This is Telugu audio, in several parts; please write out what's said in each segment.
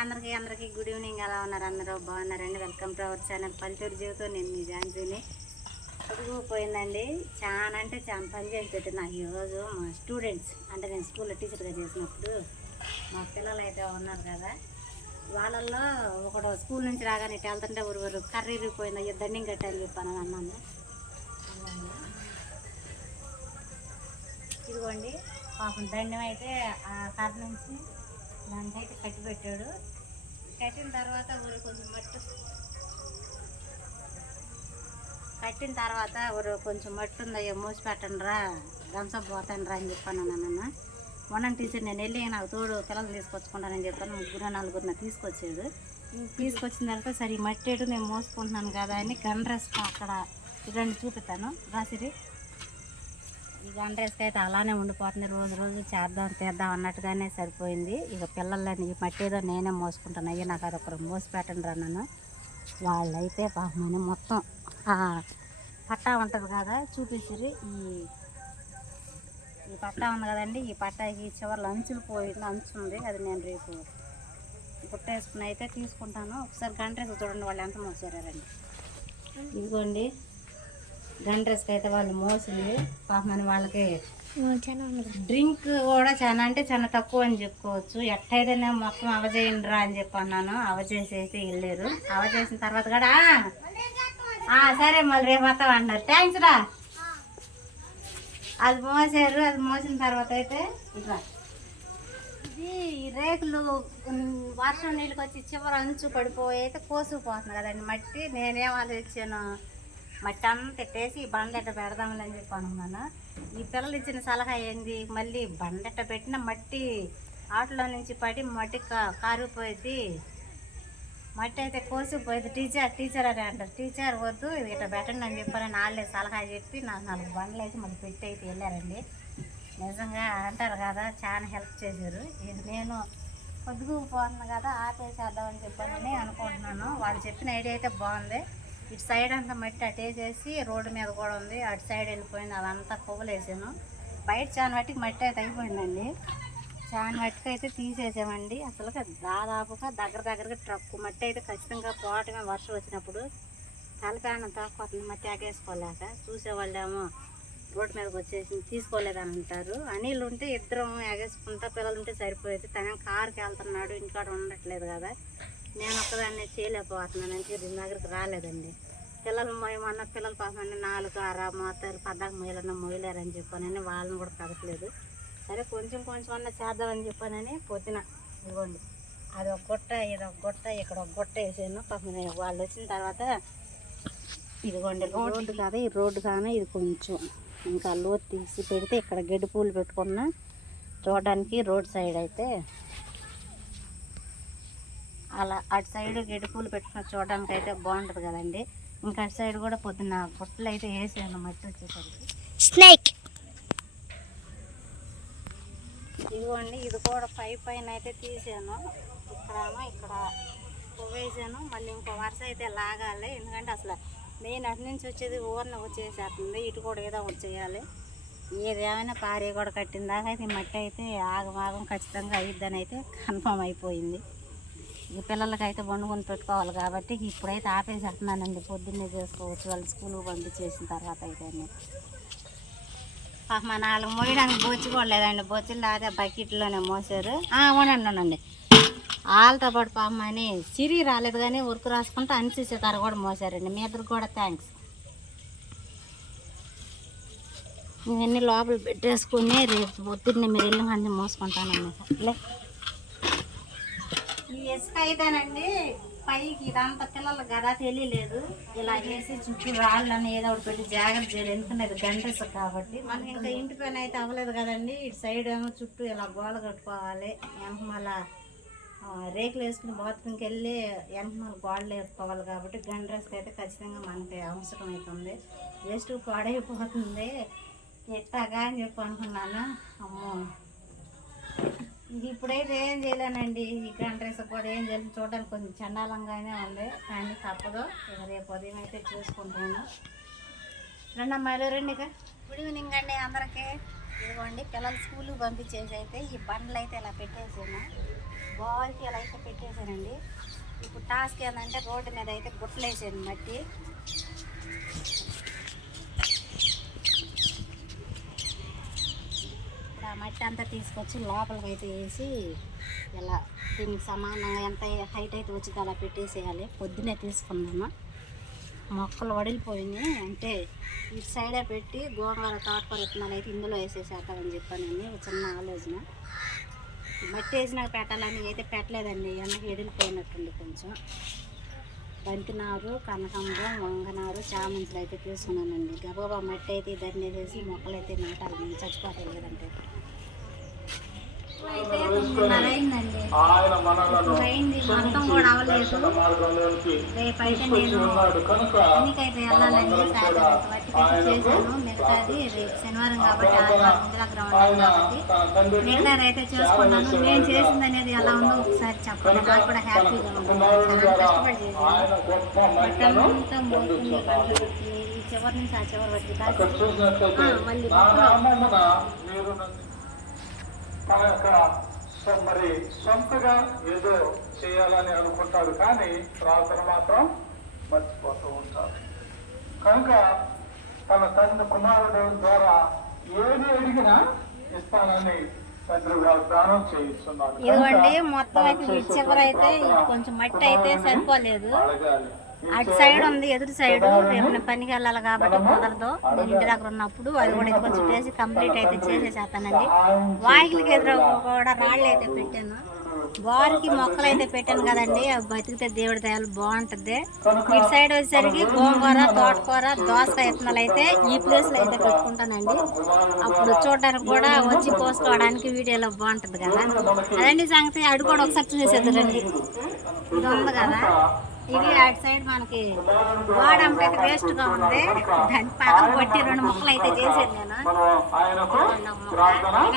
అండి అందరికీ అందరికీ గుడ్ ఈవినింగ్. ఎలా ఉన్నారు అందరూ? బాగున్నారండి? వెల్కమ్ టు అవర్ ఛానల్ పల్లెటూరు జీవితం. నేను మీ ఝాన్సీని పొదుగు పోయిందండి చాలా అంటే చాలా పని చేసి పెట్టిన ఈరోజు మా స్టూడెంట్స్ అంటే నేను స్కూల్లో టీచర్గా చేసినప్పుడు మా పిల్లలు అయితే ఉన్నారు కదా. వాళ్ళల్లో ఒకడు స్కూల్ నుంచి రాగానే ఇటు వెళ్తుంటే ఊరు కర్రీ పోయింది అయ్యో దండింగ్ కట్టాలని చెప్పాను అన్నాను. ఇదిగోండి పాపం దండం అయితే ఆ కర్ర నుంచి నన్నైతే కట్టి పెట్టాడు. కట్టిన తర్వాత ఒక కొంచెం మట్టు కట్టిన తర్వాత ఒక కొంచెం మట్టు ఉందయ్యో మూసి పెట్టండి రా గంసం పోతాను రా అని చెప్పాను నాన్న మొన్న టీచర్ నేను వెళ్ళి నాకు తోడు పిల్లలు తీసుకొచ్చుకుంటానని చెప్పాను ముగ్గురు నలుగురిని తీసుకొచ్చాడు. తీసుకొచ్చిన తర్వాత సరే ఈ మట్టి నేను మోసుకుంటున్నాను కదా అని గన్ డ్రెస్ అక్కడ ఇదండి చూపిస్తాను. రాసిరి ఈ గన్ అయితే అలానే ఉండిపోతుంది. రోజు రోజు చేద్దాం తీద్దాం అన్నట్టుగానే సరిపోయింది. ఇక పిల్లలని ఈ మట్టి ఏదో నేనే మోసుకుంటాను. అయ్యో నాకు అదొకరు మోసి పెట్టండి రా వాళ్ళైతే పాపమని మొత్తం పట్టా ఉంటుంది కదా చూపించిరి ఈ ఈ పట్టా ఉంది కదండి ఈ పట్టాకి చివరిలో అంచులు పోయింది అంచు ఉంది. అది నేను రేపు గుట్టేసుకుని అయితే తీసుకుంటాను. ఒకసారి గండ్రెస్ చూడండి వాళ్ళు ఎంత మోసారండి ఇదిగోండి. గండ్రెస్కి అయితే వాళ్ళు మోసింది. పాపమని వాళ్ళకి డ్రింక్ కూడా చాలా అంటే చాలా తక్కువ అని చెప్పుకోవచ్చు. ఎట్టయితేనే మొత్తం అవజేయండి రా అని చెప్పి అన్నాను. అవజేసి అయితే వెళ్ళారు. అవజేసిన తర్వాత కూడా "ఆ, సరే మళ్ళీ రేపు వస్తాం అన్నారు. థ్యాంక్స్ రా. అది మోసారు. అది మోసిన తర్వాత అయితే ఇట్లా ఇది రేకులు వర్షం నీళ్ళకి వచ్చి చివర అంచు పడిపోయి అయితే కోసుకుపోతుంది కదండి. మట్టి నేనేం ఆలోచించాను? మట్టి అంతా పెట్టేసి బండెట్ట పెడదామని చెప్పి అనుకున్నాను. ఈ పిల్లలు ఇచ్చిన సలహా ఏంది? మళ్ళీ బండెట్ట పెట్టిన మట్టి ఆటలో నుంచి పడి మట్టి కారిపోయింది. మట్టి అయితే కోసిపోయింది టీచర్ టీచర్ అని అంటారు. టీచర్ వద్దు ఇట్లా పెట్టండి అని చెప్పారని వాళ్ళే సలహా చెప్పి నాకు నాలుగు బండ్లు అయితే మళ్ళీ పెట్టి అయితే వెళ్ళారండి. నిజంగా అంటారు కదా చాలా హెల్ప్ చేశారు. ఇది నేను పొద్దుగు పోతున్నాను కదా ఆపేసేద్దామని చెప్పానని అనుకుంటున్నాను. వాళ్ళు చెప్పిన ఐడియా అయితే బాగుంది. ఇటు సైడ్ అంతా మట్టి అటేసేసి రోడ్డు మీద కూడా ఉంది. అటు సైడ్ వెళ్ళిపోయింది. అదంతా పువ్వులేసాను బయట చాలా మట్టికి మట్టి అయితే అయిపోయిందండి. చాలా మట్టికి అయితే తీసేసామండి. అసలు దాదాపుగా దగ్గర దగ్గరగా ట్రక్కు మట్టి అయితే ఖచ్చితంగా పోవటమే వర్షం వచ్చినప్పుడు తలపేనం తాకొస్తుంది మట్టి ఆగేసుకోలేక చూసేవాళ్ళేమో రోడ్డు మీదకి వచ్చేసి తీసుకోలేదని అంటారు. అనిల్ ఉంటే ఇద్దరం ఎగేసుకుంటా పిల్లలు ఉంటే సరిపోయేది. తన కారుకి వెళ్తున్నాడు ఇంటికాడ ఉండట్లేదు కదా. నేను ఒక్కదాన్ని చేయలేకపోతున్నాను అని దీని దగ్గరికి రాలేదండి. పిల్లలు మొన్న పిల్లలు పాపండి నాలుగు ఆరా మోతారు పద్దాక మొయ్యలన్న మొయ్యలేరని చెప్పానని వాళ్ళని కూడా కదపలేదు సరే కొంచెం కొంచెం అన్న చేద్దామని చెప్పానని పొద్దున ఇదిగోండి. అది ఒక గుట్ట ఇది ఒక గుట్ట ఇక్కడ ఒక గుట్ట వేసాను. పాపం వాళ్ళు వచ్చిన తర్వాత ఇదిగోండి రోడ్డు కాదు ఈ రోడ్డు కానీ ఇది కొంచెం ఇంకా లోతు తీసి పెడితే ఇక్కడ గడ్డి పూలు పెట్టుకున్న చూడడానికి రోడ్ సైడ్ అయితే అలా అటు సైడ్ గడ్డి పూలు పెట్టుకున్న చూడడానికి అయితే బాగుంటుంది కదండి. ఇంకా అటు సైడ్ కూడా పొద్దున్న బుట్టలు అయితే వేసాను మట్టి వచ్చేసరికి. స్నేక్ ఇదిగోండి ఇది కూడా పై పైన అయితే తీసాను. ఇక్కడేమో ఇక్కడ వేసాను. మళ్ళీ ఇంకో వరుస అయితే లాగాలి. ఎందుకంటే అసలు మెయిన్ అటు నుంచి వచ్చేది ఊరిన వచ్చేసేస్తుంది. ఇటు కూడా ఏదో ఒకటి చేయాలి. ఏదేమైనా పారే కూడా కట్టిన దాకా అయితే ఈ మట్టి అయితే ఆగమాగం ఖచ్చితంగా అయిద్దని అయితే కన్ఫర్మ్ అయిపోయింది. ఈ పిల్లలకి అయితే వండుకొని పెట్టుకోవాలి కాబట్టి ఇప్పుడైతే ఆపేసేస్తున్నానండి. పొద్దున్నే చేసుకోవచ్చు. వాళ్ళు స్కూల్కి పంపించేసిన తర్వాత అయితే మా నాలుగు మోయడానికి బొచ్చి కూడా లేదండి. బొచ్చులు అదే బకెట్లోనే మోసారు. అవునండి అవునండి. వాళ్ళతో పాటు పాపం అని సిరి రాలేదు కానీ ఉరుకు రాసుకుంటూ అనిచేసేతార కూడా మోసారండి. మీ ఇద్దరు కూడా థ్యాంక్స్ ఇవన్నీ లోపల పెట్టేసుకుని రేపు పొద్దున్నే మీరు వెళ్ళి మోసుకుంటానండి లే. ఈ ఇసుక అయితేనండి పైకి ఇదంతా పిల్లలు కదా తెలియలేదు. ఇలా వేసి చుట్టూ రాళ్ళని ఏదో ఒకటి పెట్టి జాగ్రత్త చేయాలి. ఎందుకంటే గంట ఇసుక కాబట్టి. మనకి ఇంకా ఇంటి పైన అయితే అవ్వలేదు కదండి. ఇటు సైడ్ ఏమో చుట్టూ ఇలా గోడ కట్టుకోవాలి. వెనక మళ్ళా రేకులు వేసుకుని బాత్రూమ్కి వెళ్ళి వెనక మళ్ళీ గోడలు వేసుకోవాలి కాబట్టి గండ్రస్కి అయితే ఖచ్చితంగా మనకి అవసరం అవుతుంది. వేస్ట్ పాడైపోతుంది. ఎట్టాగా అని చెప్పి అనుకున్నాను? అమ్మో. ఇప్పుడైతే ఏం చేయలేనండి. ఈ కంట్రీస్ కూడా ఏం చేయలేదు. చూడడానికి కొంచెం చండాలంగానే ఉంది. కానీ తప్పదు. ఇక రేపు ఉదయం అయితే చూసుకుంటాను. రెండు అమ్మాయిలు రండి ఇక. గుడ్ ఈవినింగ్ అండి అందరికీ. ఇదిగోండి పిల్లలు స్కూల్కి పంపించేసి అయితే ఈ బండ్లు అయితే ఇలా పెట్టేసాను. బాల్కి ఇలా అయితే పెట్టేశానండి ఇప్పుడు టాస్క్ ఏంటంటే రోడ్డు మీద అయితే గుట్టలేసాను మట్టి ఇప్పుడు ఆ మట్టి అంతా తీసుకొచ్చి లోపలికి అయితే వేసి ఇలా దీనికి సమానంగా ఎంత హైట్ అయితే వచ్చిందో అలా పెట్టేసేయాలి. పొద్దునే తీసుకున్నాము మొక్కలు వడిలిపోయినాయి. అంటే ఇటు సైడే పెట్టి గోంగూర తోటకూర విత్తనాలు అయితే ఇందులో వేసేసేద్దామని చెప్పానండి. ఒక చిన్న ఆలోచన. మట్టి వేసినాక పెట్టాలని అయితే పెట్టలేదండి. ఎండకి ఎడిలిపోయినట్టుంది కొంచెం. బంతినారు కనకాంబరం వంగనారు చామంతులు అయితే తీసుకున్నానండి. గబగబా మట్టి అయితే ఇద్దరిని వేసేసి మొక్కలు అయితే నాటాలి. చచ్చిపోతాయి లేదంటే అయిందండి ఆయన మనలను మొత్తం కూడా అవ్వలేదు. మార్గంలోనికి రేపు అయితే నేను పనికైతే వెళ్ళాలని సాయంత్రం చేశాను. మిగతాది రేపు శనివారం కాబట్టి ఆదివారం ఇందిరా గ్రౌండ్ కాబట్టి మిగతాది అయితే చేసుకున్నాను నేను చేసింది అనేది ఎలా ఉందో ఒకసారి చెప్పండి. నాకు కూడా హ్యాపీగా ఉంది. చాలా కష్టపడి చేశాను. ఈ చివరి నుంచి ఆ చివరి వరకు మళ్ళీ నా మొక్కలు. నామమున మీరు నన్ను మన యొక్క మరి సొంతగా ఏదో చేయాలని అనుకుంటాడు కానీ ప్రార్థన మాత్రం మర్చిపోతూ ఉంటాడు. కనుక తన తండ్రి కుమారుడు ద్వారా ఏది అడిగినా ఇస్తానని ఇదిగోండి మొత్తం అయితే చివర అయితే కొంచెం మట్టి అయితే సరిపోలేదు. అడగాలి. అటు సైడ్ ఉంది ఎదురు సైడ్. రేపు నేను పనికి వెళ్ళాలి కాబట్టి కుదరదు. నేను ఇంటి దగ్గర ఉన్నప్పుడు అది కూడా ఇది కొంచెం చేసి కంప్లీట్ అయితే చేసేసేస్తానండి వాయికిలకి ఎదురు కూడా రాళ్ళు అయితే పెట్టాను. బోర్కి మొక్కలు అయితే పెట్టాను కదండి. బతికితే దేవుడి దయాలు బాగుంటుంది. ఇటు సైడ్ వచ్చేసరికి గోంగూర తోటకూర దోసకాయ విత్తనాలు అయితే ఈ ప్లేస్లో అయితే పెట్టుకుంటానండి. అప్పుడు చూడడానికి కూడా వచ్చి కోసుకోవడానికి వీడియోలో బాగుంటుంది కదా. అదండి సంగతి. అడు కూడా ఒకసారి చూసేది రండి ఇది ఉంది కదా. అటు సైడ్ మనకి గోడ అయితే వేస్ట్గా ఉంది. దాన్ని పక్కన కొట్టి రెండు ముక్కలు అయితే చేసాను నేను. అయినా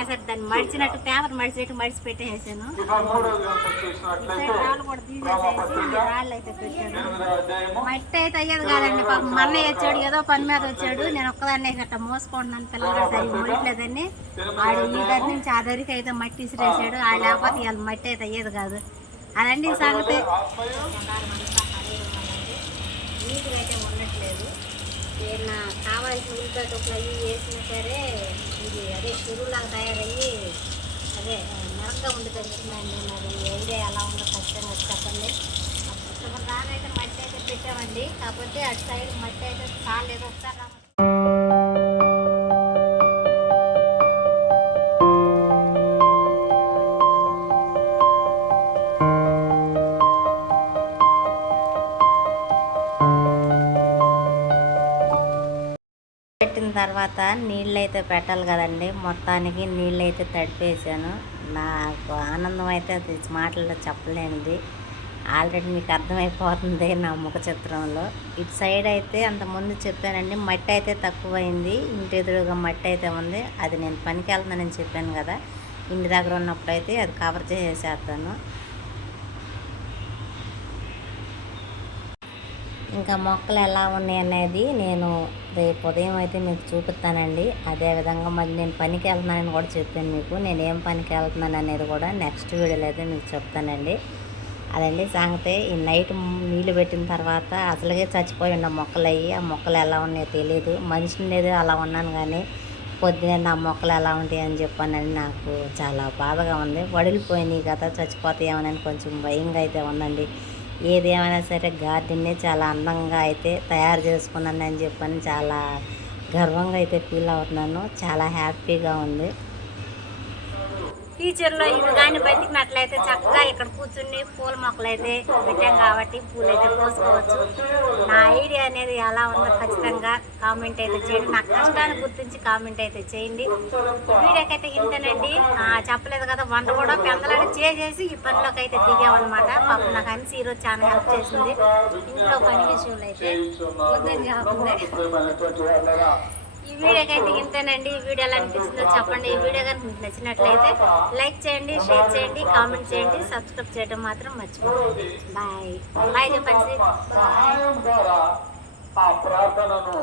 సరే దాన్ని మడిచినట్టు పేపర్ మడిచినట్టు మడిచి పెట్టేసాను రాళ్ళు కూడా తీసేసేసి రాళ్ళు అయితే పెట్టాను. మట్టి అయితే అయ్యేది కాదండి పాపం. మా అన్నయ్య వచ్చాడు ఏదో పని మీద వచ్చాడు. నేను ఒక్కదాన్నే గట్ట మోసుకుంటున్నాను. పిల్లలు సరిగ్గా మొయట్లేదని ఆడు ఈ దగ్గర నుంచి ఆ దరికి అయితే మట్టి ఇసిరేసాడు ఆ లేకపోతే ఇవాళ మట్టి అయితే అయ్యేది కాదు. అదండి సంగతి. నీట్గా అయితే ఉండట్లేదు ఏమన్నా కావాల్సిన ఉల్లిపాయ ఒక అవి వేసినా సరే ఇది అదే పురుగులాగా తయారయ్యి అదే నరకగా ఉంటుందని చెప్పిందండి మరి ఏదే అలా ఉందో ఖచ్చితంగా చెప్పండి. ఇప్పుడు దానైతే మట్టి అయితే పెట్టామండి. కాకపోతే అటు సైడ్ మట్టి అయితే చాలేదు ఒకసారి తర్వాత నీళ్ళు అయితే పెట్టాలి కదండి. మొత్తానికి నీళ్ళైతే తడిపేసాను నాకు ఆనందం అయితే అది మాటల్లో చెప్పలేనిది. ఆల్రెడీ మీకు అర్థమైపోతుంది నా ముఖ చిత్రంలో. ఇటు సైడ్ అయితే అంతకుముందు చెప్పానండి మట్టి అయితే తక్కువైంది. ఇంటి ఎదురుగా మట్టి అయితే ఉంది. అది నేను పనికి వెళ్తున్నానని చెప్పాను కదా. ఇంటి దగ్గర ఉన్నప్పుడు అయితే అది కవర్ చేసేస్తాను. ఇంకా మొక్కలు ఎలా ఉన్నాయి అనేది నేను రేపు ఉదయం అయితే మీకు చూపిస్తానండి. అదేవిధంగా మళ్ళీ నేను పనికి వెళ్తున్నానని కూడా చెప్పాను మీకు. నేను ఏం పనికి వెళ్తున్నాను అనేది కూడా నెక్స్ట్ వీడియోలో అయితే మీకు చెప్తానండి. అదండి సంగతే ఈ నైట్ నీళ్ళు పెట్టిన తర్వాత అసలుగే చచ్చిపోయి ఉన్న మొక్కలు అయ్యి ఆ మొక్కలు ఎలా ఉన్నాయో తెలియదు మనిషిని లేదు అలా ఉన్నాను కానీ పొద్దునే నా మొక్కలు ఎలా ఉంటాయి అని చెప్పానని నాకు చాలా బాధగా ఉంది. వడిలిపోయినాయి కదా చచ్చిపోతాయేమోనని కొంచెం భయంగా అయితే ఉందండి. ఏదేమైనా సరే గార్డెన్నే చాలా అందంగా అయితే తయారు చేసుకున్నాను అని చెప్పని చాలా గర్వంగా అయితే ఫీల్ అవుతున్నాను. చాలా హ్యాపీగా ఉంది. ఫ్యూచర్లో ఇది కానీ బతికినట్లయితే చక్కగా ఇక్కడ కూర్చుని పూల మొక్కలు అయితే పెట్టాం కాబట్టి పూలు అయితే కోసుకోవచ్చు. నా ఐడియా అనేది ఎలా ఉందో ఖచ్చితంగా కామెంట్ అయితే చేయండి. నా కష్టాన్ని గుర్తించి కామెంట్ అయితే చేయండి. వీడియోకి అయితే ఇంతేనండి చెప్పలేదు కదా వంట కూడా పెందలాడి చేసేసి ఈ పనిలోకి అయితే దిగామన్నమాట. పాపం నాకు అనిసి ఈరోజు చాలా హెల్ప్ చేసింది. ఇంట్లో పని విషయంలో అయితే పొద్దున్న ఈ వీడియోకి అయితే ఇంతేనండి. ఈ వీడియో ఎలా అనిపిస్తుందో చెప్పండి. ఈ వీడియో కనుక మీకు నచ్చినట్లయితే లైక్ చేయండి షేర్ చేయండి కామెంట్ చేయండి సబ్స్క్రైబ్ చేయడం మాత్రం మర్చిపోండి బాయ్. బాయ్ చెప్పండి. ఆ ప్రార్థనను.